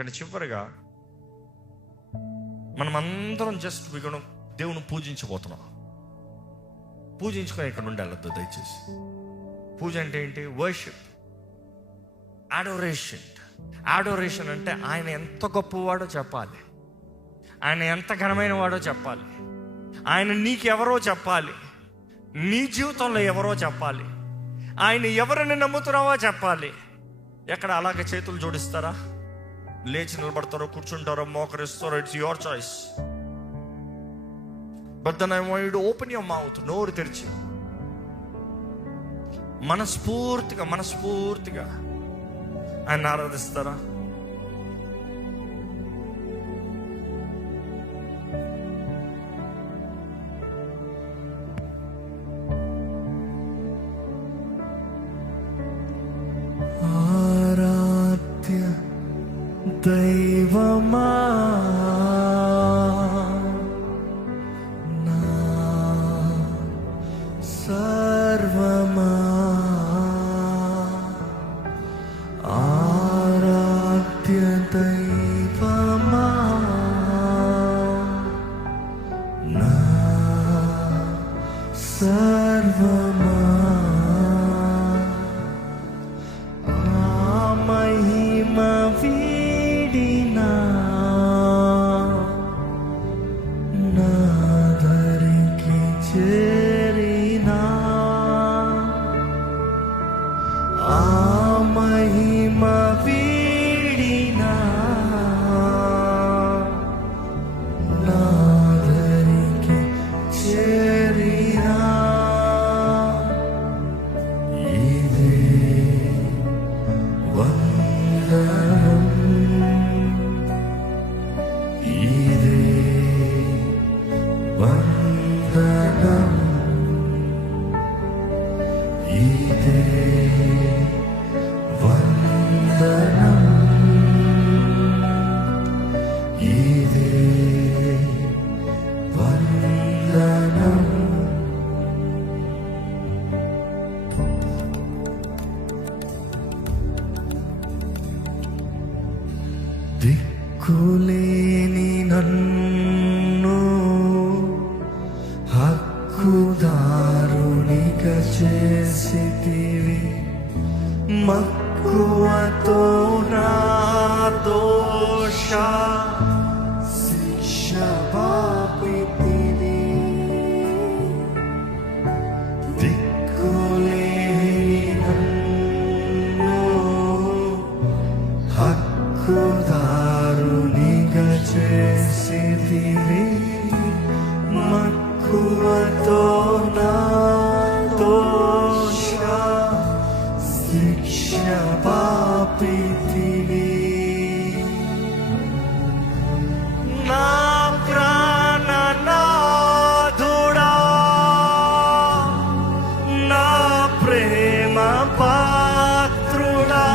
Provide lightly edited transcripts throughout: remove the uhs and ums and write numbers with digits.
కానీ చివరిగా మనం అందరం జస్ట్ దేవుని పూజించబోతున్నాం. పూజించుకొని ఇక్కడ నుండి వెళ్ళొద్దు దయచేసి. పూజ అంటే ఏంటి? Worship, adoration. అడోరేషన్ అంటే ఆయన ఎంత గొప్పవాడో చెప్పాలి, ఆయన ఎంత ఘనమైన వాడో చెప్పాలి, ఆయన నీకెవరో చెప్పాలి, నీ జీవితంలో ఎవరో చెప్పాలి, ఆయన ఎవరిని నమ్ముతున్నావో చెప్పాలి. ఎక్కడ అలాగే చేతులు జోడిస్తారా, లేచి నిలబడతారో, కూర్చుంటారో, మోకరిస్తారో, it's your choice. But then I want you to open your mouth. నోరు తెరిచి మనస్ఫూర్తిగా ఆయన ఆరాధిస్తారా? ఆరాధ్య దైవమా నా సర్వమా, ఆరాధ్య దైవమా నా సర్వమా, మహిమ వీడినా నాదరికి చేరినా, ఆ మహిమ వీడినా నాదరికి చేరినా, ఇదే వందనం, ఇదే వందనం, ఇదే వందనం, ఇదే వందనం. దిక్కులేని నన్ను హక్కుదారునిగా చేసితివి, మక్కువతో నా దోష శిక్ష పాపితివి. దిక్కులేని నన్ను హక్కుదారునిగా చేసితివి, మక్కువతో నా దోష శిక్ష పాపితివి. నా ప్రాణనాథుడా, నా ప్రేమ పాత్రుడా,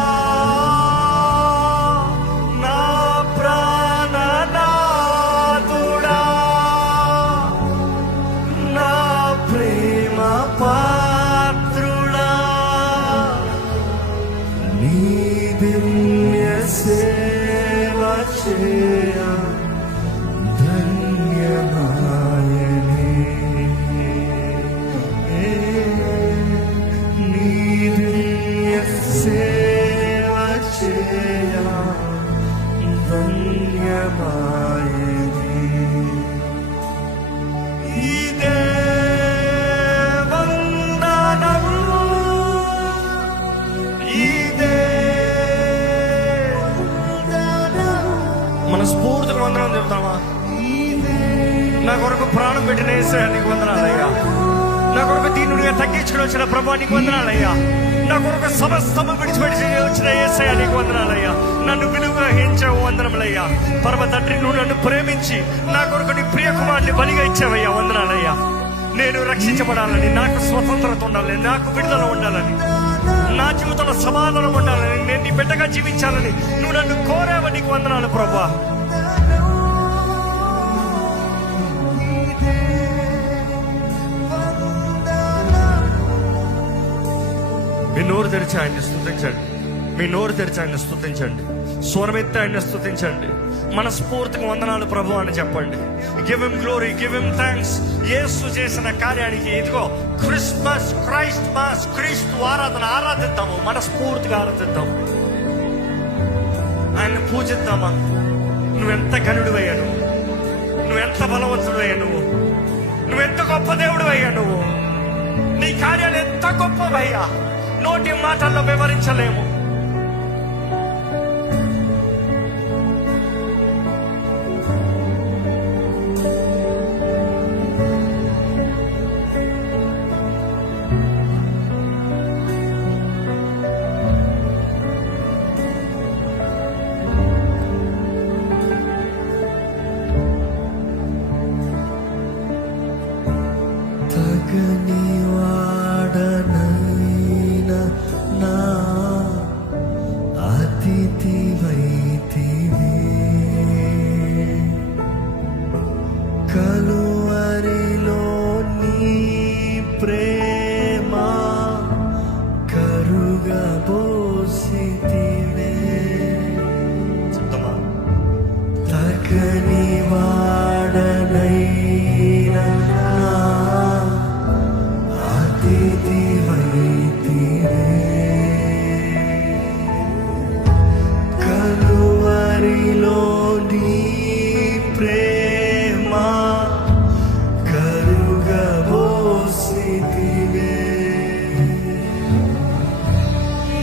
నా ప్రాణనాథుడా, నా ప్రేమ పాత్రుడా, నీ దివ్య సేవ చేయ ధన్యమాయనే, నీ దివ్య సేవ చేయ ధన్యమాయనే, ఇదే వందనం, ఇదే వందనం. మనస్ఫూర్తిగా వందనం చెప్తామా? నా కొరకు ప్రాణం పెట్టిన యేసయ్యా నీకు వందనాలయ్యా. నా కొరకు దీనుడిగా తగ్గించుకుని వచ్చిన ప్రభువా నీకు వందనాలయ్యా. నా కొరకు సమస్తము విడిచిపెట్టి వచ్చిన యేసయ్యా నీకు వందనాలయ్యా. నన్ను విలువగా హెంచావు, వందనములయ్యా. పరమ తండ్రి, నువ్వు నన్ను ప్రేమించి నా కొరకు నీ ప్రియ కుమారుని బలిగా ఇచ్చావయ్యా, వందనాలయ్యా. నేను రక్షించబడాలని, నాకు స్వతంత్రత ఉండాలని, నాకు విడుదల ఉండాలని, నా జీవితంలో సమాధానం ఉండాలని, నేను నీ బిడ్డగా జీవించాలని నువ్వు నన్ను కోరావు. నీకు వందనాలు ప్రభువా. మీ నోరు తెరిచి ఆయన్ని స్తుతించండి. మీ నోరు తెరిచి ఆయన్ని స్తుతించండి. స్వరమెత్తి ఆయన స్తుతించండి. మనస్ఫూర్తిగా వందనాలు ప్రభు అని చెప్పండి. Give him glory, give him thanks. Yesu చేసిన కార్యానికి ఇదిగో క్రిస్మస్, క్రైస్ట్ మాస్, క్రీస్తు ఆరాధిద్దాము, మనస్ఫూర్తిగా ఆరాధిద్దాము, ఆయన్ని పూజిద్దామా. నువ్వెంత ఘనుడు అయ్యా, నువ్వెంత బలవంతుడు అయ్యా, నువ్వెంత గొప్ప దేవుడు అయ్యా, నీ కార్యాలు ఎంత గొప్పవయ్యా, నోటి మాటల్లో వివరించలేము. కలువరిలో నీ ప్రేమ కరుగబోసితివే, తగని వాడనైనా అతిథివైతివే. కలువరిలో నీ ప్రేమ కరుగబోసితివే,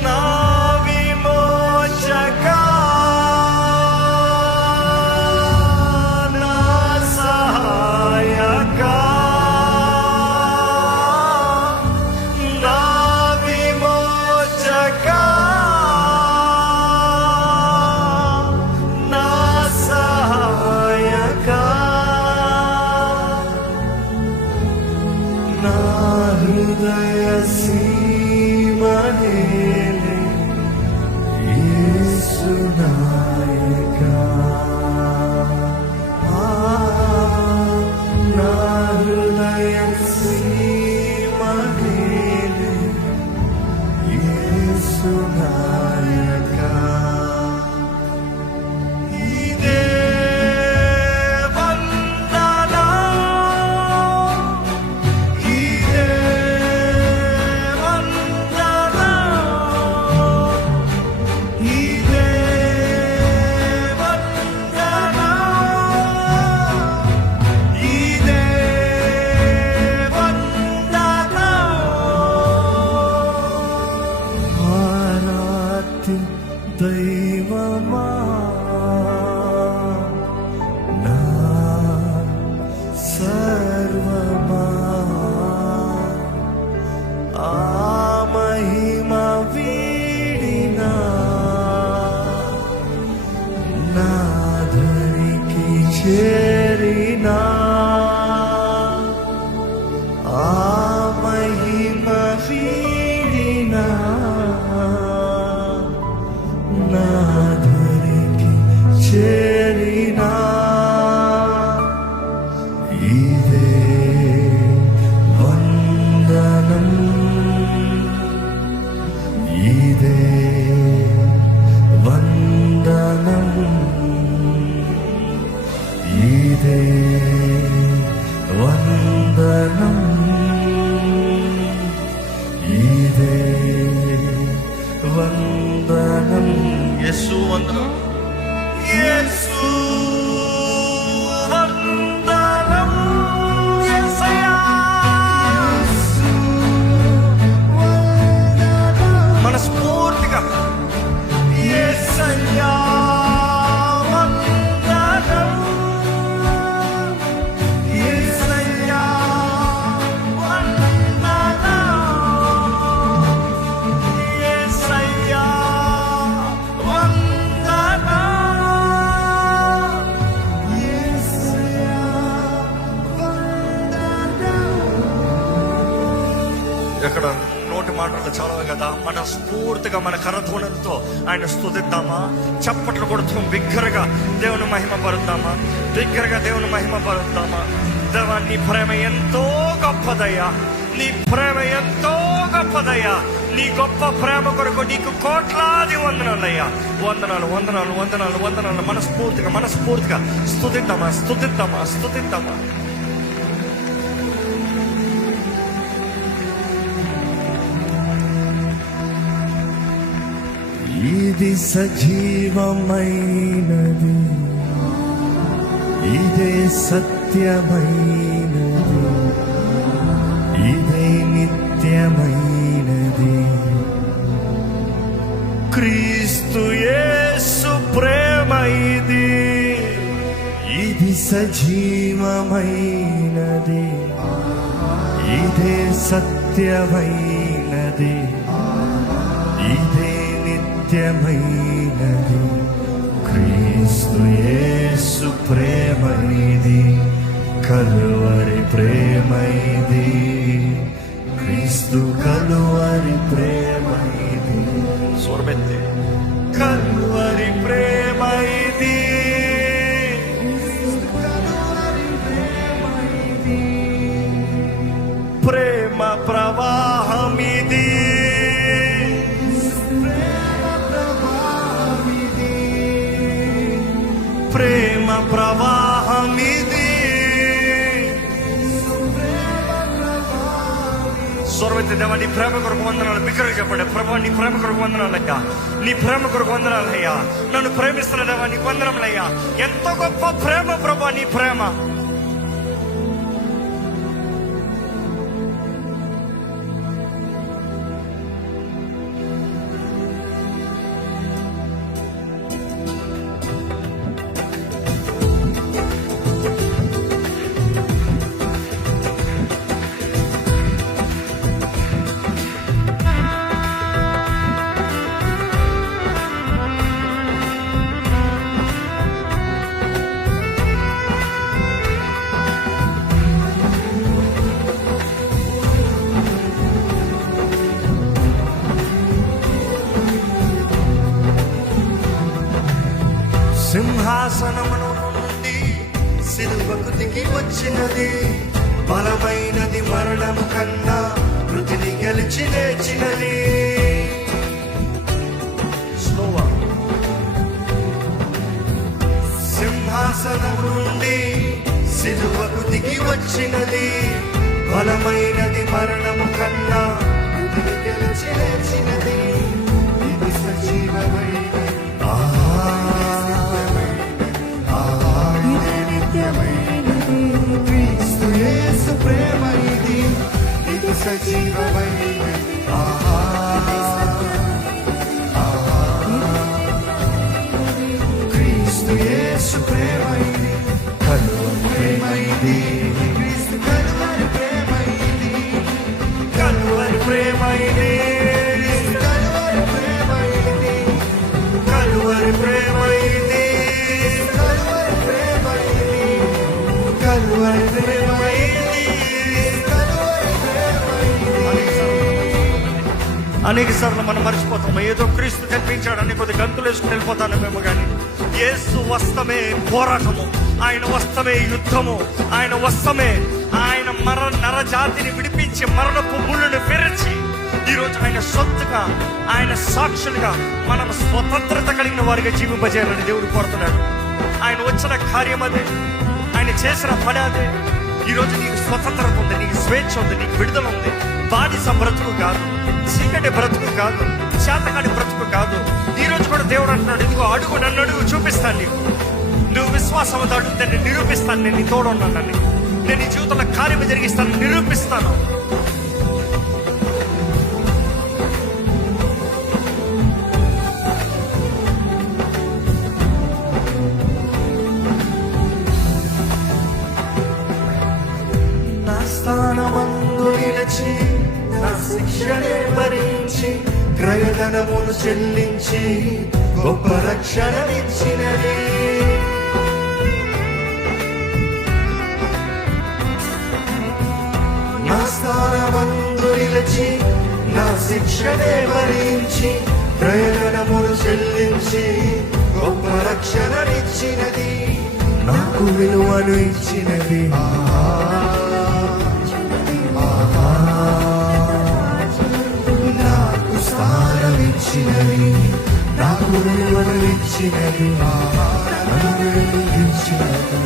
నా విమోచకా, నా సహాయకా, నా విమోచకా, నా సహాయకా, నా హృదయ సీమనేలే యేసు నాయకా. నా హృదయ సీమనేలే యేసు నాయకా. ఇదే వందనం, ఇదే వందనం, ఇదే వందనం, ఇదే వందనం. ఆరాధ్య దైవమా, నా సర్వమా, ఆ మహిమ వీడినా నాదరికి చేరినా, ఆ మహిమ వీడినా నాదరికి చేరినా. ఇదే వందనం, ఇదే వందనం, ఇదే వందనం, ఇదే వందనం. యేసు వందనం, యేసు వందనం, యేసయ్యా. మనస్ఫూర్తిగా యేసయ్యా వందనం, యేసయ్యా వందనం, యేసయ్యా వందనం, యేసయ్యా వందనం. ఎక్కడ నోటి మాటలు చాలవు కదా, మనస్ఫూర్తిగా మన కరధ్వనులతో ఆయన స్తుతిద్దామా, చప్పట్లు కొడుతూ బిగ్గరగా దేవుని మహిమ పరుద్దామా, బిగ్గరగా దేవుని మహిమ పరుద్దామా. దేవా, నీ ప్రేమ ఎంతో గొప్పదయ్యా, నీ ప్రేమ ఎంతో గొప్పదయ్యా, నీ గొప్ప ప్రేమ కొరకు నీకు కోట్లాది వందనాలయ్యా. వందనాలు వందనాలు వందనాలు వందనాలు. మనస్ఫూర్తిగా స్తుతిద్దామా. ఇది సజీవమైనది, ఇదే సత్యమైనది, ఇదే నిత్యమైనది. క్రీస్తు యేసు ప్రేమ ఇది సజీవమైనది, ఇదే సత్యమైనది, ఇదే నిత్యమైనది. క్రీస్తు యేసు ప్రేమ కలువరి ప్రేమ క్రీస్తు కలువరి ప్రేమ స్వరమెత్తి కలువరి ప్రేమ ప్రేమ ప్రవాహమిది, ప్రేమ ప్రవాహమిది. స్వరమెత్తి దేవా, నీ ప్రేమ కొరకు వందనాలు. బిగ్గరగా చెప్పండి, ప్రభా నీ ప్రేమ కొరకు వందనాలయ్యా, నీ ప్రేమ కొరకు వందనాలయ్యా. నన్ను ప్రేమిస్తున్న దేవా నీకు వందనములయ్యా. ఎంత గొప్ప ప్రేమ ప్రభా నీ ప్రేమ. సింహాసనమును నుండి సిలువకు దిగి వచ్చినది, బలమైనది మరణము కన్నా మృతిని గెలిచి లేచినది. సింహాసనము నుండి సిలువకు దిగి వచ్చినది, బలమైనది మరణము కన్నా మృతిని గెలిచి లేచినది. ఇది సజీవమైనది, క్రీస్తు యేసు ప్రేమ ఇది సజీవమైనది. క్రీస్తు యేసు ప్రేమ కలువరి ప్రేమ క్రీస్తు కలువరి ప్రేమ కలువరి ప్రేమ కలువరి ప్రేమ కలువరి ప్రేమ కలువరి ప్రేమ. అనేక సార్లు మనం మర్చిపోతాము, ఏదో క్రీస్తు కనిపించాడని కొద్ది గంతులు వేసుకుని వెళ్ళిపోతాను మేము. కానీ యేసు వస్తమే పోరాటము, ఆయన వస్తమే యుద్ధము, ఆయన వస్తమే ఆయన నరజాతిని విడిపించి మరణపు ముళ్ళను విరచి ఈరోజు ఆయన సొత్తుగా, ఆయన సాక్షులుగా మనం స్వతంత్రత కలిగిన వారిగా జీవింపజేయాలని దేవుడు కోరుతున్నాడు. ఆయన వచ్చిన కార్యం అదే, ఆయన చేసిన పని అదే. ఈరోజు నీకు స్వతంత్రత ఉంది, నీకు స్వేచ్ఛ ఉంది, నీకు విడుదల ఉంది. బానిస బ్రతుకు కాదు, చీకటి బ్రతుకు కాదు, శాతకాని బ్రతుకు కాదు. ఈ రోజు కూడా దేవుడు అంటున్నాడు, ఇదిగో అడుగు, నన్ను అడుగు, చూపిస్తాను నీకు. నువ్వు విశ్వాసంతో అడిగితే నేను నిరూపిస్తాను, నేను నీ తోడున్నానని. నేను నీ జీవితంలో కార్యం జరిగిస్తాను, నిరూపిస్తాను. నా స్థానమందు నిలిచి, నా శిక్షనే భరించి, క్రయధనమును చెల్లించి గొప్ప రక్షణనిచ్చినది. నా స్థానమందు నిలిచి, నా శిక్షనే భరించి, క్రయధనమును చెల్లించి గొప్ప రక్షణనిచ్చినది. నాకు విలువను ఇచ్చినది. నాకు వెలిగించినది, నన్ను వెలిగించినది,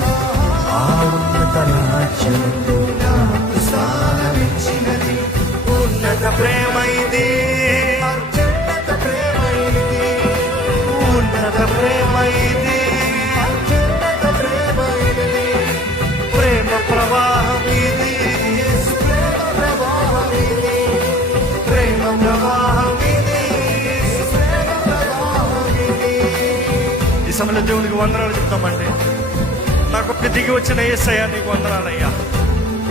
ఆ ఉన్నత రాజ్యములో నాకు స్థానమిచ్చినది. ఉన్నత ప్రేమ ఇది, అత్యున్నత ప్రేమ ఇది, ఉన్నత ప్రేమ ఇది, అత్యున్నత ప్రేమ ఇది, ప్రేమ ప్రవాహం ఇది, యేసు ప్రేమ ప్రవాహం ఇది, ప్రేమ ప్రవాహం ఇది, యేసు ప్రేమ ప్రవాహం ఇది. ఈ సమయంలో దేవునికి వందనాలు చెప్తామండి. నాకు దిగి వచ్చిన యేసయ్యా నీకు వందనాలయ్యా.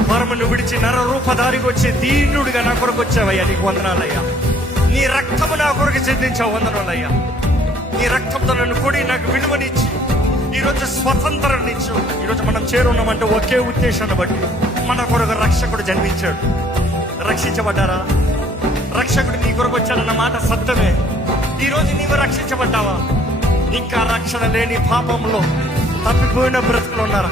మరమను విడిచి నర రూపధారికి వచ్చి దీనుడిగా నా కొరకు వచ్చావయ్యా, నీకు వందనాలయ్యా. నీ రక్తము నా కొరకు చెందించావు, వందనాలయ్యా. నీ రక్తంతో నన్ను కొడి నాకు విలువనిచ్చి ఈరోజు స్వతంత్రాన్ని ఇచ్చు. ఈరోజు మనం చేరున్నామంటే ఒకే ఉద్దేశాన్ని బట్టి మన కొరకు రక్షకుడు జన్మించాడు. రక్షించబడ్డారా? రక్షకుడు నీ కొరకు వచ్చాడన్న మాట సత్యమే. ఈరోజు నీవు రక్షించబడ్డావా? ఇంకా రక్షణ లేని పాపంలో తప్పిపోయిన బ్రతుకులు ఉన్నారా?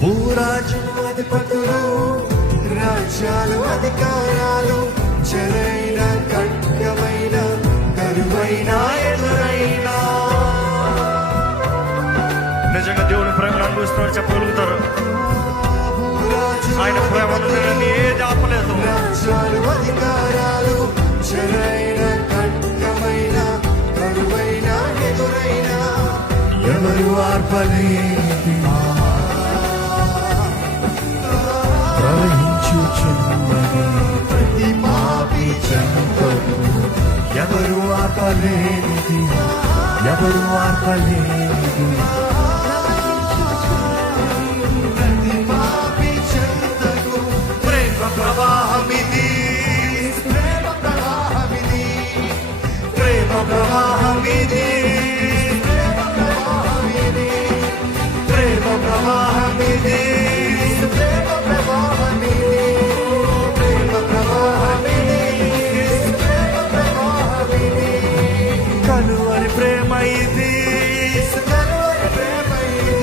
భూరాజు అధిపతులు, రాజ్యాలు, అధికారాలు, చెరైన ఖడ్గమైన కరువైన ఎదురైనా. నిజంగా దేవుని ప్రేమను అనుభవిస్తున్నారు చెప్పగలుగుతారు. ఆయన ప్రేమను నేను ఏది ఆపలేదు. రాజ్యాలు, అధికారాలు, చెరైన ఖడ్గమైన కరువైన ఎదురైనా, ఎవరు ఆర్పలేని ప్రవహించుచున్నది ప్రతి పాపి చెంతకు. ఎవరు ఆపలేనిది, ఎవరు ఆపలేనిది, ప్రతి పాపి చెంతకు. ప్రేమ ప్రవాహమిది, ప్రేమ ప్రవాహమిది, ప్రేమ ప్రవాహమిది, ప్రేమ ప్రవాహమిది, ప్రేమ ప్రవాహమిది, ప్రేమ ప్రవాహమిది, ప్రేమ ప్రవాహమిది, ప్రేమ ప్రవాహమిది. కలువరి ప్రేమ ఇది, కలువరి ప్రేమ ఇది,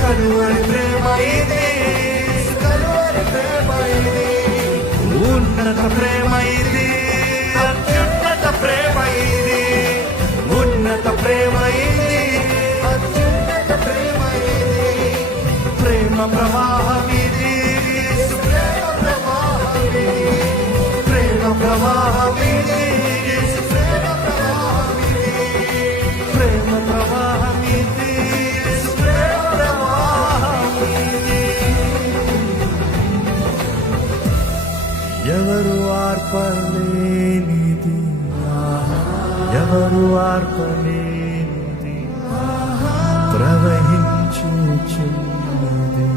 కలువరి ప్రేమ ఇది, కలువరి ప్రేమ ఇది, ఉన్నత ప్రేమ ఇది, అత్యున్నత ప్రేమ ఇది, ఉన్నత ప్రేమ ఇది, అత్యున్నత ప్రేమ ఇది, ప్రేమ ప్రవాహమిది, ప్రేమ ప్రవాహమిది, ప్రేమ ప్రవాహమిది, ప్రేమ ప్రవాహమిది, ప్రేమ ప్రవాహమిది, ప్రేమ ప్రవాహమిది. ఎవరు ఆర్పలేనిది, ఎవరు ఆర్పలేనిది, ప్రవహించుచున్నది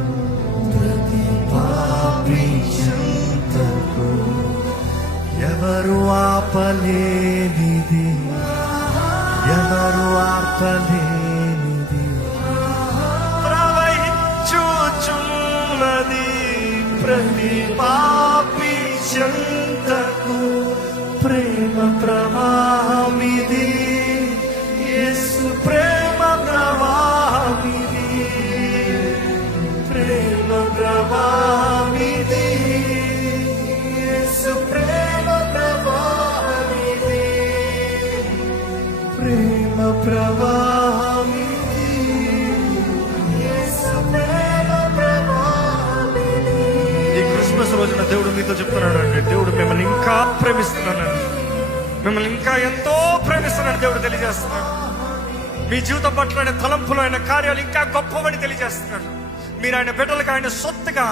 ప్రతి పాపి చెంతకు. ఎవరు ఆపలేనిది, ఎవరు ఆర్పలేనిది, ప్రవహించుచున్నది ప్రతి పాపి చెంతకు. ప్రేమ ప్రవాహమిది, యేసు ప్రేమ ప్రవాహమిది, ప్రేమ ప్రవాహమిది, యేసు ప్రేమ ప్రవాహమిది, ప్రేమ ప్రవాహమిది, యేసు ప్రేమ ప్రవాహమిది. ఈ క్రిస్మస్ రోజున దేవుడు మీతో చెప్తున్నాడు అండి, దేవుడు మిమ్మల్ని ఇంకా ప్రేమిస్తున్నానండి, మిమ్మల్ని ఇంకా ఎంతో ప్రేమిస్తున్నాడు దేవుడు తెలియజేస్తున్నాడు. మీ జీవితం పట్ల ఆయన తలంపులు, ఆయన కార్యాలు ఇంకా గొప్పవని తెలియజేస్తున్నాడు. మీరు ఆయన బిడ్డలుగా, ఆయన సొత్తుగా,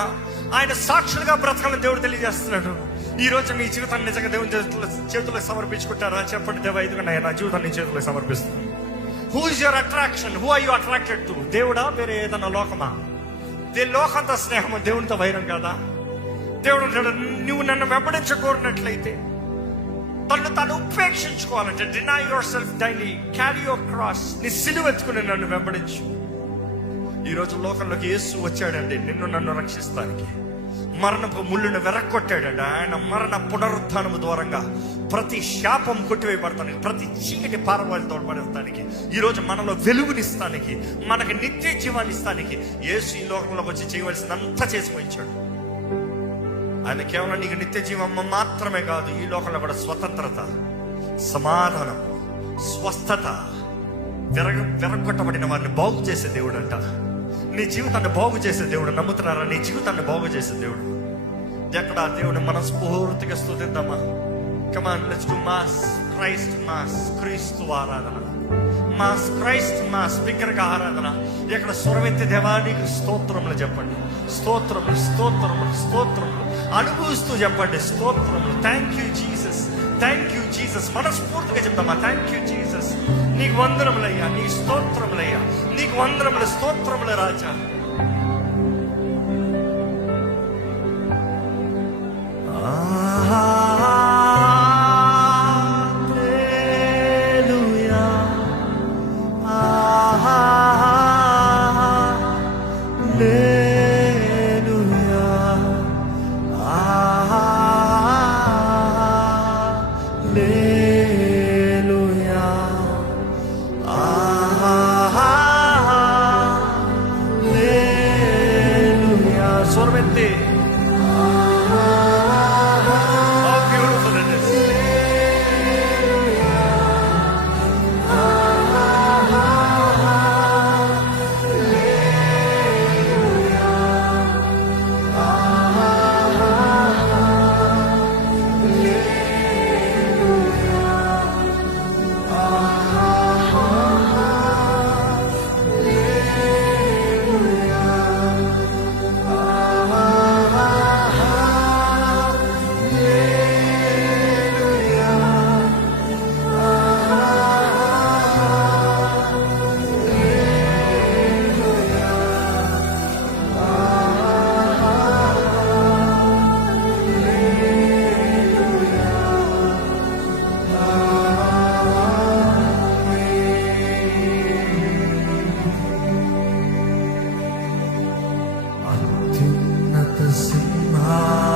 ఆయన సాక్షులుగా బ్రతకాలని దేవుడు తెలియజేస్తున్నాడు. ఈ రోజు మీ జీవితాన్ని నిజంగా దేవుని చేతుల్లో సమర్పించుకుంటారా? చెప్పండి, దేవా ఇదిగో నా జీవితాన్ని నీ చేతుల్లో సమర్పిస్తున్నాను. Who is your attraction? Who are you attracted to? దేవుడా, వేరే ఏదన్నా లోకమా? లోకంతో స్నేహము, దేవునితో వైరం కదా. దేవుడు నువ్వు నన్ను వెంబడించకూరినట్లయితే, తను తాను ఉపేక్షించుకోవాలంటే, deny yourself daily, carry your cross, నీ సిలువ ఎత్తుకుని నన్ను వెంబడించు. ఈ రోజు లోకంలోకి యేసు వచ్చాడండి నిన్ను నన్ను రక్షిస్తానికి. మరణపు ముళ్ళును వెరక్కొట్టాడంట. ఆయన మరణ పునరుత్థానము ద్వారంగా ప్రతి శాపం కొట్టివేయబడతానికి, ప్రతి చీకటి పారవాళ్ళు తోడ్పడతానికి, ఈరోజు మనలో వెలుగునిస్తానికి, మనకి నిత్య జీవాన్ని ఇస్తానికి యేసు ఈ లోకంలోకి వచ్చి చేయవలసినంతా చేసిపోయించాడు. ఆయన కేవలం నీకు నిత్య జీవం మాత్రమే కాదు, ఈ లోకంలో కూడా స్వతంత్రత, సమాధానం, స్వస్థత, వెరగొట్టబడిన వారిని బాగు చేసే దేవుడు అంట. నీ జీవితాన్ని బాగు చేసే దేవుడు. నమ్ముతున్నారా? నీ జీవితాన్ని బాగు చేసే దేవుడు. ఎక్కడ దేవుడు మనస్ఫూర్తిగా స్తుతిద్దామా? Come on, let's do mass Christ mass, క్రీస్తు ఆరాధన, మాస్ క్రైస్ట్ మాస్, విగ్రహ ఆరాధన. ఎక్కడ స్వరమెత్తి దేవానికి స్తోత్రములు చెప్పండి, స్తోత్రములు స్తోత్రములు స్తోత్రములు అనుభవిస్తూ చెప్పండి, స్తోత్రములు. Thank you Jesus, thank you Jesus. మనస్ఫూర్తిగా చెప్తామా? థ్యాంక్ యూ జీసస్, నీకు వందనములయ్యా, నీ స్తోత్రములయ్యా, నీకు వందనములు, స్తోత్రముల రాజా. స్వరమెత్తి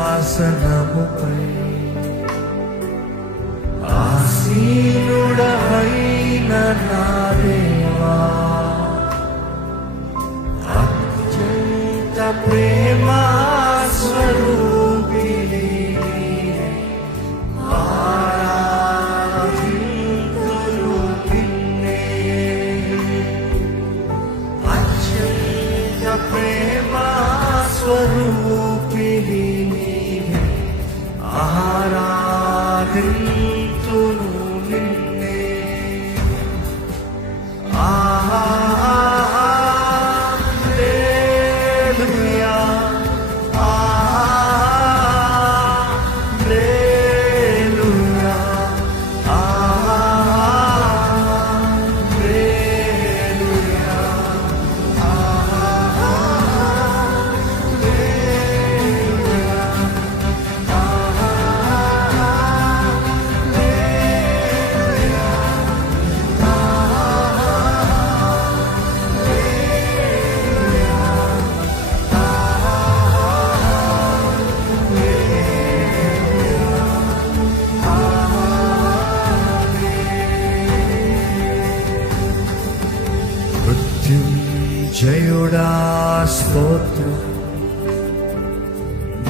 సింహాసనముపై ఆసీనుడవైన నా దేవా, అత్యంత ప్రేమ స్వరూపిణి, ఆరాధింతును నిన్నే. అత్యంత ప్రేమ స్వరూపిణి, ఆరాధింతును నిన్నే. హల్లెలూయా, హల్లెలూయా, హల్లెలూయా. మృత్యుంజయుడా స్తోత్రం,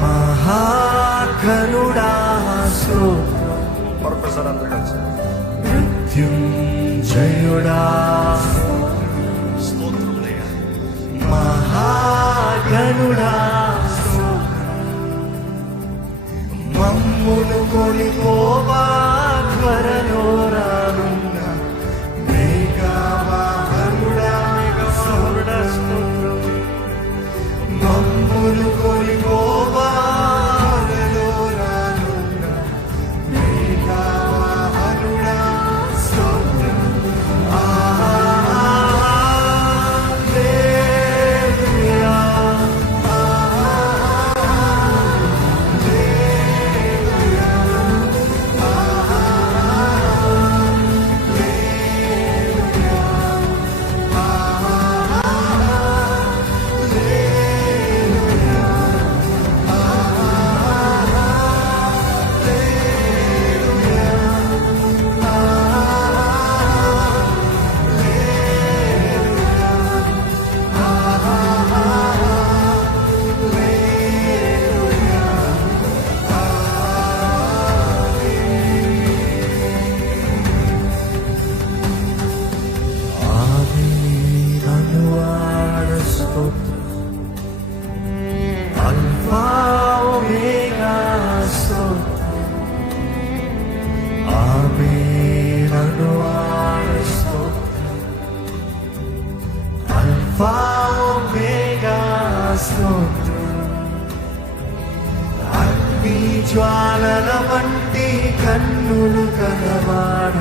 మహాఘనుడా స్తోత్రం. ప్రొఫెసర్ అందరూ కలిసి మృత్యుంజయుడా స్తోత్రం, మహాఘనుడా మమ్మును కొనిపోవా త్వరలో రానున్న మేఘవాహనుడా, మేఘవాహనుడా స్తోత్రం. మమ్మును కొనిపోవా త్వరలో రానున్న మేఘవాహనుడా స్తోత్రం. హల్లెలూయా, హల్లెలూయా, స్తోత్రం. అగ్ని జ్వాలల వంటి కన్నులు కలవాడ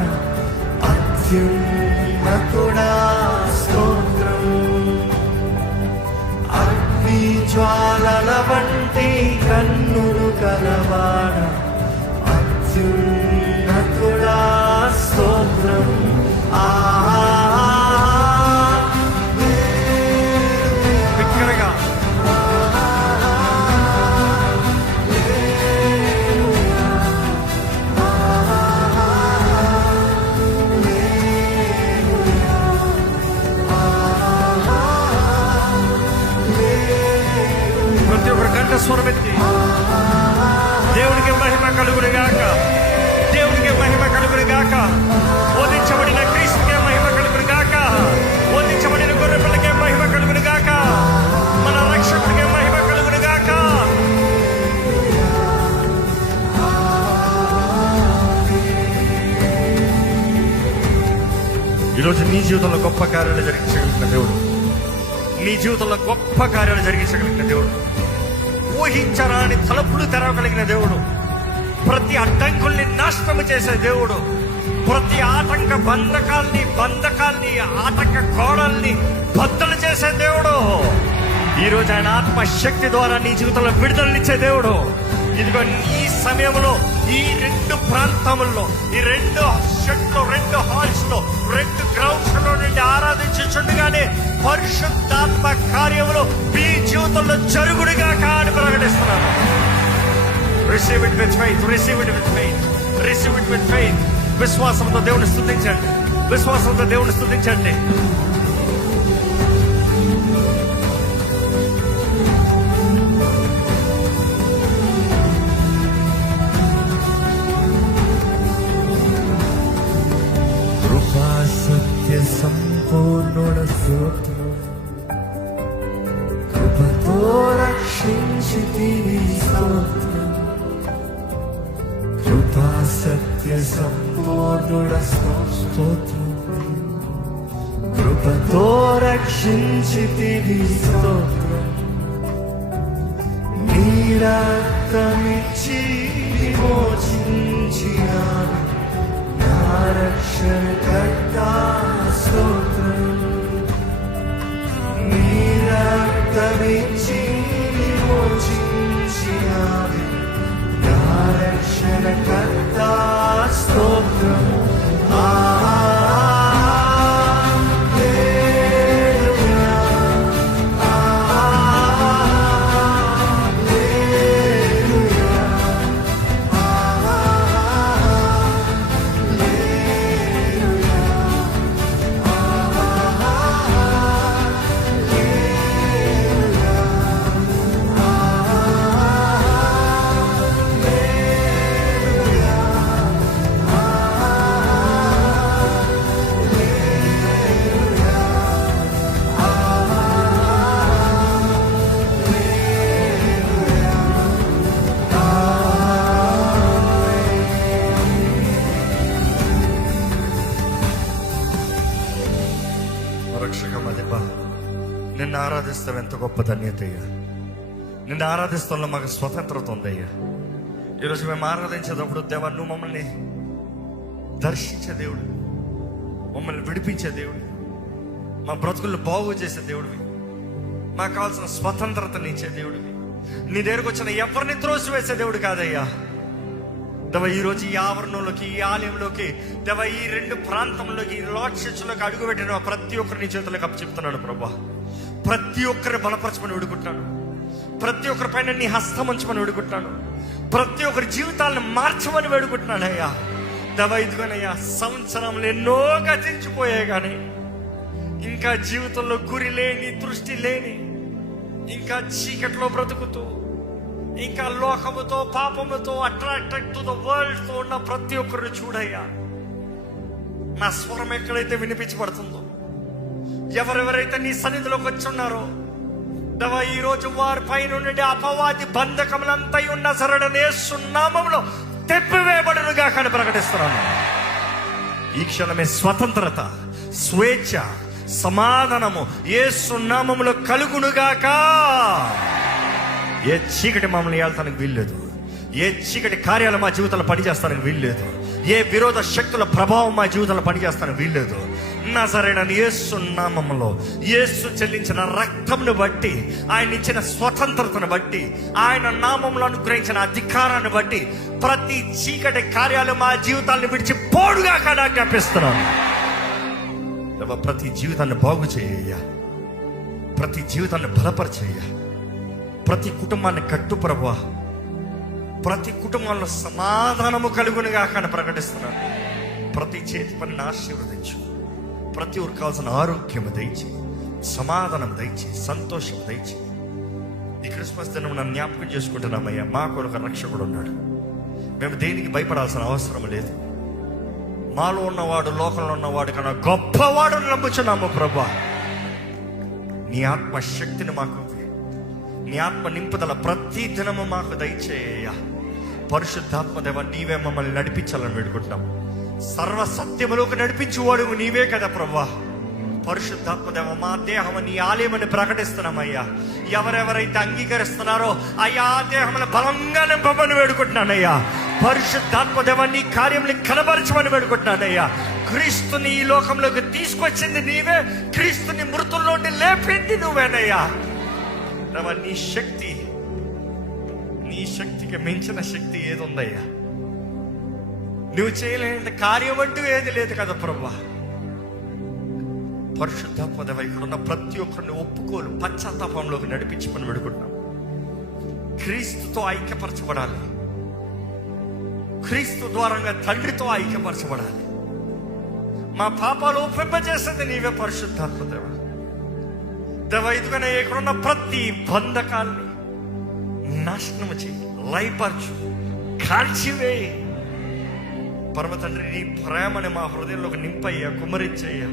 అత్యున్నతుడా స్తోత్రం. అగ్ని జ్వాలల వంటి కన్నులు కలవాడ అత్యున్నతుడా స్తోత్రం. బిగ్గరగా ప్రతి ఒక్కరు గంట స్వరం ఎత్తి దేవునికి మహిమ కలుగును గాక, దేవునికి మహిమ కలుగును గాక. ఓదించబడిన క్రీస్తుకే మహిమ కలుగును గాక, ఓదించబడిన గొర్రె పిల్లకే మహిమ కలుగును గాక, మన రక్షకుడికే మహిమ కలుగును గాక. ఈరోజు నీ జీవితంలో గొప్ప కార్యాలు జరిగించగలిగిన దేవుడు, నీ జీవితంలో గొప్ప కార్యాలు జరిగించగలిగిన దేవుడు, ఊహించరాని తలుపులు తెరవగలిగిన దేవుడు, ప్రతి అడ్డంకుల్ని నాశనం చేసే దేవుడు, ప్రతి ఆటంక బంధకాల్ని ఆటంక గోడల్ని బద్దలు చేసే దేవుడు. ఈరోజు ఆయన ఆత్మశక్తి ద్వారా నీ జీవితంలో విడుదలనిచ్చే దేవుడు. ఇదిగో ఈ సమయంలో ఈ రెండు ప్రాంతముల్లో, ఈ రెండు షెడ్లో, రెండు హాల్స్ లో, రెండు గ్రౌండ్స్ లో నుండి ఆరాధించుచుండగానే పరిశుద్ధాత్మ కార్యములు మీ జీవితంలో జరుగుడుగా అని ప్రకటిస్తున్నాను. Receive it with faith, receive it with faith, receive it with faith. విశ్వాసంతో దేవుని స్తుతించండి, విశ్వాసంతో దేవుని స్తుతించండి. కృపా సత్య సంపూర్ణుడ స్తోత్రం. కృపతో రక్షించితివి స్తోత్రం. కృపా సత్య సంపూర్ణుడ స్తోత్రం. కృపతో రక్షించితివి స్తోత్రం. నీ రక్తమిచ్చి విమోచించినాను నా రక్షణకర్తా స్తోత్రం. నీ రక్తమిచ్చి విమోచించినాను నా రక్షణకర్తా స్తోత్రం. నిన్ను ఆరాధిస్తాం ఎంత గొప్ప ధన్యత అయ్యా. నిన్ను ఆరాధిస్తాంలో మాకు స్వతంత్రత ఉందయ్యా. ఈరోజు మేము ఆరాధించేటప్పుడు దేవా, నువ్వు మమ్మల్ని దర్శించే దేవుడు, మమ్మల్ని విడిపించే దేవుడు, మా బ్రతుకులు బాగు చేసే దేవుడివి, మాకు కావాల్సిన స్వతంత్రతని ఇచ్చే దేవుడివి. నీ దగ్గరకు వచ్చిన ఎవరిని త్రోసివేసే దేవుడు కాదయ్యా. దేవ, ఈరోజు ఈ ఆవరణంలోకి, ఈ ఆలయంలోకి, దేవ, ఈ రెండు ప్రాంతంలోకి, ఈ లార్డ్ చర్చ్లోకి అడుగుపెట్టిన ప్రతి ఒక్కరిని చేతులకు అప్పచెప్తున్నాను ప్రభా. ప్రతి ఒక్కరిని బలపరచమని వేడుకుంటున్నాను. ప్రతి ఒక్కరి పైన నీ హస్తం ఉంచమని వేడుకుంటున్నాను. ప్రతి ఒక్కరి జీవితాలను మార్చమని వేడుకుంటున్నాను అయ్యా. దేవ, ఇదిగోనయ్యా, సంవత్సరంలో ఎన్నో గతించిపోయాయి, కానీ ఇంకా జీవితంలో గురి లేని, దృష్టి లేని, ఇంకా చీకట్లో బ్రతుకుతూ, ఇంకా లోకముతో, పాపముతో, అట్రాక్టెడ్ టు ద వరల్డ్ తో ఉన్న ప్రతి ఒక్కరిని చూడయ్యా. నా స్వరం ఎక్కడైతే వినిపించబడుతుందో, ఎవరెవరైతే నీ సన్నిధిలోకి వచ్చి ఉన్నారో దేవ, ఈ రోజు వారి పైన నుండి అపవాది బంధకములంతా ఉన్న సరడనే సున్నామంలో తెప్పివేయబడునుగా కానీ ప్రకటిస్తున్నాను. ఈ క్షణమే స్వతంత్రత, స్వేచ్ఛ, సమాధానము యేసు నామములో కలుగునుగాక. ఏ చీకటి మమ్మల్ని ఏళ్తానికి వీల్లేదు. ఏ చీకటి కార్యాలు మా జీవితంలో పనిచేస్తానికి వీల్లేదు. ఏ విరోధ శక్తుల ప్రభావం మా జీవితంలో పనిచేస్తానికి వీల్లేదు. నజరేయుడైన యేసు నామములో, యేసు చెల్లించిన రక్తంను బట్టి, ఆయన ఇచ్చిన స్వతంత్రతను బట్టి, ఆయన నామంలో అనుగ్రహించిన అధికారాన్ని బట్టి ప్రతి చీకటి కార్యాలు మా జీవితాన్ని విడిచి పోడుగా ఆజ్ఞాపిస్తున్నాను. ప్రతి జీవితాన్ని బాగు చేయ్యా, ప్రతి జీవితాన్ని బలపరిచేయ్యా, ప్రతి కుటుంబాన్ని కట్టు ప్రభువా, ప్రతి కుటుంబంలో సమాధానము కలుగునుగా అని ప్రకటిస్తున్నాను. ప్రతి చేతి పనిని ఆశీర్వదించు, ప్రతి ఊరికి కావాల్సిన ఆరోగ్యం దయచి, సమాధానం దయచి, సంతోషం దయచి. ఈ క్రిస్మస్ దినం నన్ను జ్ఞాపకం చేసుకుంటున్నామయ్యా, మా కొరకు రక్షకుడు ఉన్నాడు. మేము దేనికి భయపడాల్సిన అవసరం లేదు. మాలో ఉన్నవాడు లోకంలో ఉన్నవాడు కన్నా గొప్పవాడు నమ్ముచున్నాము ప్రభా. నీ ఆత్మ శక్తిని మాకు, నీ ఆత్మ నింపుదల ప్రతి దినము మాకు దయచేయ. పరిశుద్ధాత్మ దేవ, నీవే మమ్మల్ని నడిపించాలని వేడుకుంటున్నాం. సర్వ సత్యములోకి నడిపించేవాడు నీవే కదా ప్రభా. పరిశుద్ధాత్మ దేవ, మా దేహం నీ ఆలయమని ప్రకటిస్తున్నామయ్యా. ఎవరెవరైతే అంగీకరిస్తున్నారో అయ్యా, ఆ దేహంలో బలంగా నింపమని వేడుకుంటున్నానయ్యా. పరిశుద్ధాత్మ దేవ, నీ కార్యములు కనబరచమని వేడుకుంటున్నానయ్యా. క్రీస్తుని ఈ లోకంలోకి తీసుకొచ్చింది నీవే, క్రీస్తుని మృతుల్లోండి లేపింది నువ్వేనయ్యా. నీ శక్తి, నీ శక్తికి మించిన శక్తి ఏది ఉందయ్యా? నువ్వు చేయలేని కార్యం అంటూ ఏది లేదు కదా ప్రభా. పరిశుద్ధాత్మ దేవ, ఇక్కడ ఉన్న ప్రతి ఒక్కరిని ఒప్పుకోలు పశ్చాత్తాపంలోకి నడిపించి పని పెడుకుంటున్నాం. క్రీస్తుతో ఐక్యపరచబడాలి, క్రీస్తు ద్వారంగా తండ్రితో ఐక్యపరచబడాలి. మా పాపాలు ఒప్పింపజేస్తుంది నీవే పరిశుద్ధాత్మ దేవ. దేవ, ఇదిగోనే ఇక్కడున్న ప్రతి బంధకాల్ని నాశనం చేయి, లయపరచు, కాల్చివేయి. పరమ తండ్రి, నీ ప్రేమని మా హృదయంలోకి నింపయ్యా, కుమరించయ్యా.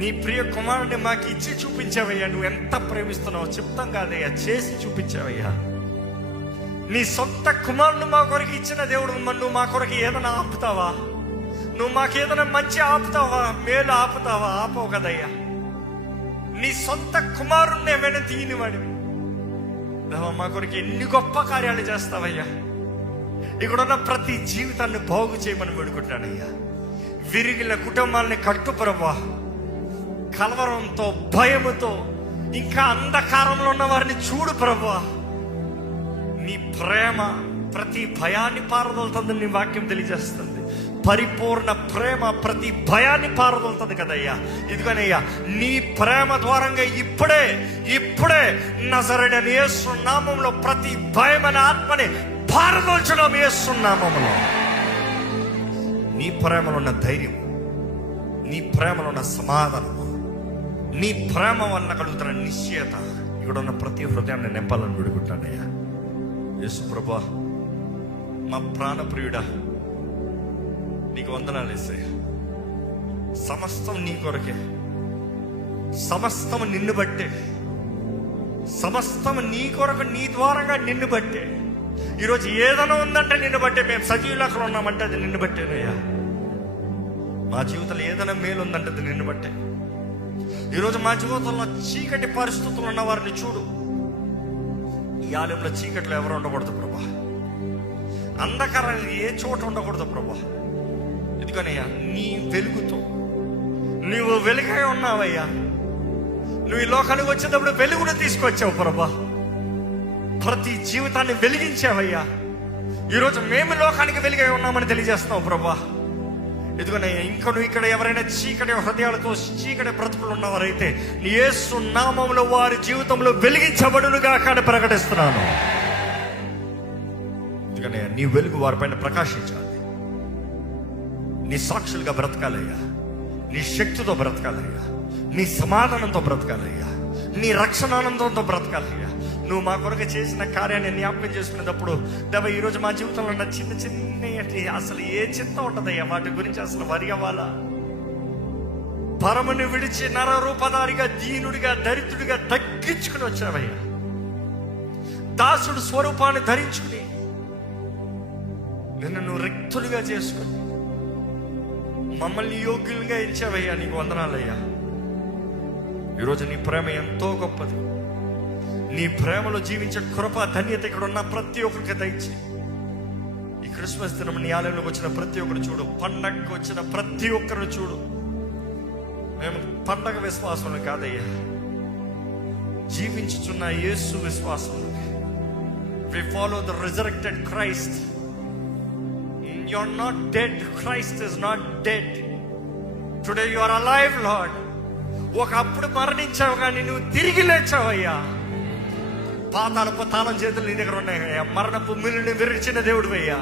నీ ప్రియ కుమారుని మాకు ఇచ్చి చూపించావయ్యా. నువ్వు ఎంత ప్రేమిస్తున్నావో చెప్తాం కాదయ్యా, చేసి చూపించావయ్యా. నీ సొంత కుమారుని మా కొరకు ఇచ్చిన దేవుడు, నువ్వు మా కొరకు ఏదైనా ఆపుతావా? నువ్వు మాకేదైనా మంచి ఆపుతావా? మేలు ఆపుతావా? ఆపవు కదయ్యా. నీ సొంత కుమారుణ్ణి ఏమైనా తీయనివాడివి మా కొరకు ఎన్ని గొప్ప కార్యాలు చేస్తావయ్యా. ఇక్కడున్న ప్రతి జీవితాన్ని బాగు చేయమని వేడుకుంటానయ్యా. విరిగిన కుటుంబాలని కట్టు ప్రభా. కలవరంతో, భయముతో, ఇంకా అంధకారంలో ఉన్న వారిని చూడు ప్రభా. నీ ప్రేమ ప్రతి భయాన్ని పారదోలుతుందని నీ వాక్యం తెలియజేస్తుంది. పరిపూర్ణ ప్రేమ ప్రతి భయాన్ని పారదోలుతుంది కదయ్యా. ఇదిగోనయ్యా, నీ ప్రేమ ద్వారంగా ఇప్పుడే నజరేయుడైన యేసు నామములో ప్రతి భయమైన ఆత్మని పారదోల్చడం యేసు నామములో. నీ ప్రేమలో ఉన్న ధైర్యం, నీ ప్రేమలో ఉన్న సమాధానము, నీ ప్రేమ వల్ల కలుగుతున్న నిశ్చయత ఇక్కడ ఉన్న ప్రతి హృదయాన్ని నింపాలని వేడుకుంటానయ్యా. యేసు ప్రభువా, మా ప్రాణప్రియుడా, నీకు వందనాలు యేసయ్యా. సమస్తం నీ కొరకే, సమస్తం నిన్ను బట్టే, సమస్తం నీ కొరకు, నీ ద్వారంగా నిన్ను బట్టే. ఈరోజు ఏదైనా ఉందంటే నిన్ను బట్టే. మేము సజీవులకలు ఉన్నామంటే అది నిన్ను బట్టేనయ్యా. మా జీవితంలో ఏదైనా మేలు ఉందంటే అది నిన్ను బట్టే. ఈరోజు మా జీవితంలో చీకటి పరిస్థితులు ఉన్న వారిని చూడు. ఈ ఆలయంలో చీకట్లో ఎవరు ఉండకూడదు ప్రభా. అంధకారం ఏ చోట ఉండకూడదు ప్రభా. ఎందుకనయ్యా, నీ వెలుగుతో నువ్వు వెలుగై ఉన్నావయ్యా. నువ్వు ఈ లోకానికి వచ్చేటప్పుడు వెలుగును తీసుకొచ్చావు ప్రభా. ప్రతి జీవితాన్ని వెలిగించావయ్యా. ఈరోజు మేము లోకానికి వెలుగై ఉన్నామని తెలియజేస్తున్నావు ప్రభా. ఎందుకనయ్యా, ఇంకా నువ్వు ఇక్కడ ఎవరైనా చీకటి హృదయాలతో, చీకటి బ్రతుకులు ఉన్నవారైతే యేసు నామములో వారి జీవితంలో వెలిగించబడునుగా కానీ ప్రకటిస్తున్నాను. ఎందుకనయ్యా, నీ వెలుగు వారిపైన ప్రకాశించాలి. నీ సాక్షులుగా బ్రతకాలయ్యా, నీ శక్తితో బ్రతకాలయ్యా, నీ సమాధానంతో బ్రతకాలయ్యా, నీ రక్షణానందంతో బ్రతకాలయ్యా. నువ్వు మా కొరకు చేసిన కార్యాన్ని జ్ఞాపకం చేసుకునేటప్పుడు దేవ, ఈరోజు మా జీవితంలో ఉన్న చిన్న చిన్న అసలు ఏ చింత ఉంటుందయ్యా వాటి గురించి అసలు వరి అవ్వాలా? పరముని విడిచి నర రూపధారిగా, దీనుడిగా, దరిద్రుడిగా తగ్గించుకుని వచ్చావయ్యా. దాసుడు స్వరూపాన్ని ధరించుకుని నిన్ను నువ్వు రిక్తులుగా చేసుకుని మమ్మల్ని యోగ్యులుగా ఇచ్చావయ్యా. నీకు వందనాలయ్యా. ఈరోజు నీ ప్రేమ ఎంతో గొప్పది. నీ ప్రేమలో జీవించే కృప, ధన్యత ఇక్కడ ఉన్న ప్రతి ఒక్కరికి దయచి. ఈ క్రిస్మస్ దినం నీ ఆలయంలోకి వచ్చిన ప్రతి ఒక్కరు చూడు, పండగకు వచ్చిన ప్రతి ఒక్కరు చూడు. మేము పండగ విశ్వాసం కాదయ్యా, జీవించుచున్న యేసు విశ్వాసం. We follow the resurrected Christ. You're not dead. Christ is not dead. Today you are alive, Lord. ఒకప్పుడు మరణించావు కానీ నువ్వు తిరిగి లేచావయ్యా. పాతాళపు తాళం చేతులు నీ దగ్గర ఉన్నాయ్యా. మరణపు మిల్లుని విరిచిన దేవుడు అయ్యా.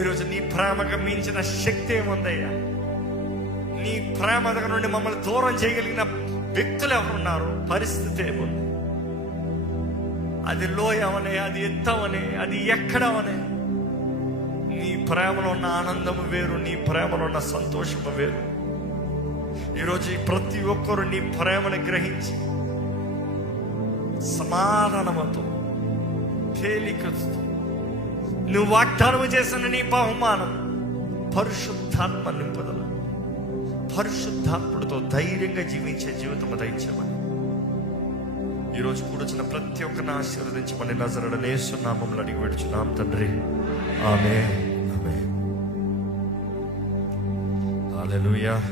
ఈరోజు నీ ప్రేమకు మించిన శక్తి ఏముందయ్యా? నీ ప్రేమ దగ్గర నుండి మమ్మల్ని దూరం చేయగలిగిన వ్యక్తులు ఎవరున్నారు? పరిస్థితి ఏముంది? అది లోయవనే, అది ఎత్తవనే, అది ఎక్కడవనే, నీ ప్రేమలో ఉన్న ఆనందము వేరు, నీ ప్రేమలో ఉన్న సంతోషము వేరు. ఈరోజు ప్రతి ఒక్కరు నీ ప్రేమను గ్రహించి సమాధానముతో, తేలికతో, నువ్వు వాగ్దానము చేసిన నీ బహుమానం పరిశుద్ధాత్మ నింపుదల, పరిశుద్ధాత్ముడితో ధైర్యంగా జీవించే జీవితం దయచేయమని ఈరోజు కూడొచ్చిన ప్రతి ఒక్కరిని ఆశీర్వదించమని నజరేయుడైన యేసు నామములో అడిగి పెడుచున్నాం తండ్రి. ఆమేన్. ఆమేన్. హల్లెలూయా.